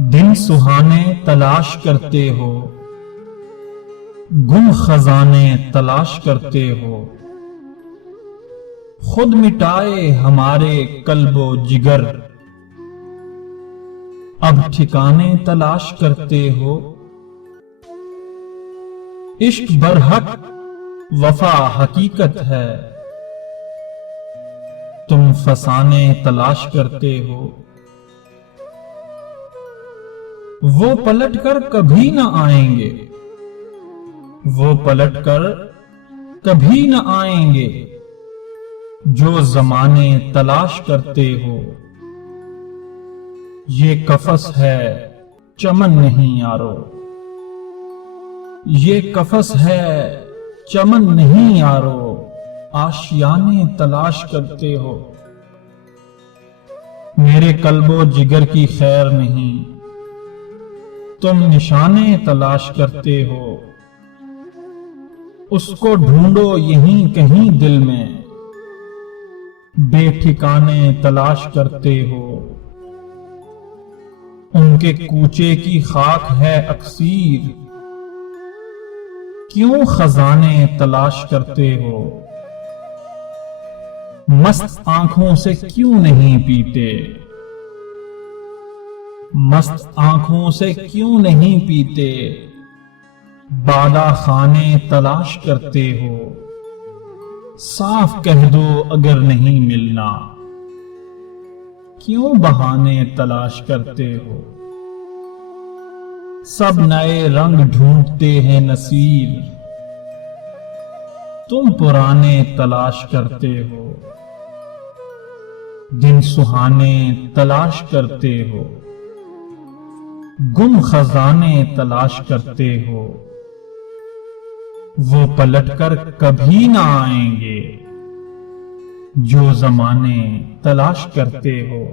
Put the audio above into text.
دن سہانے تلاش کرتے ہو، گم خزانے تلاش کرتے ہو، خود مٹائے ہمارے قلب و جگر، اب ٹھکانے تلاش کرتے ہو۔ عشق برحق وفا حقیقت ہے، تم فسانے تلاش کرتے ہو۔ وہ پلٹ کر کبھی نہ آئیں گے، وہ پلٹ کر کبھی نہ آئیں گے، جو زمانے تلاش کرتے ہو۔ یہ قفس ہے چمن نہیں یارو، یہ قفس ہے چمن نہیں یارو، آشیانے تلاش کرتے ہو۔ میرے قلب و جگر کی خیر نہیں، تم نشانے تلاش کرتے ہو۔ اس کو ڈھونڈو یہیں کہیں دل میں، بے ٹھکانے تلاش کرتے ہو۔ ان کے کوچے کی خاک ہے اکسیر، کیوں خزانے تلاش کرتے ہو؟ مست آنکھوں سے کیوں نہیں پیتے، مست آنکھوں سے کیوں نہیں پیتے، بادا خانے تلاش کرتے ہو۔ صاف کہہ دو اگر نہیں ملنا، کیوں بہانے تلاش کرتے ہو؟ سب نئے رنگ ڈھونڈتے ہیں نصیب، تم پرانے تلاش کرتے ہو۔ دن سہانے تلاش کرتے ہو، گم خزانے تلاش کرتے ہو۔ وہ پلٹ کر کبھی نہ آئیں گے، جو زمانے تلاش کرتے ہو۔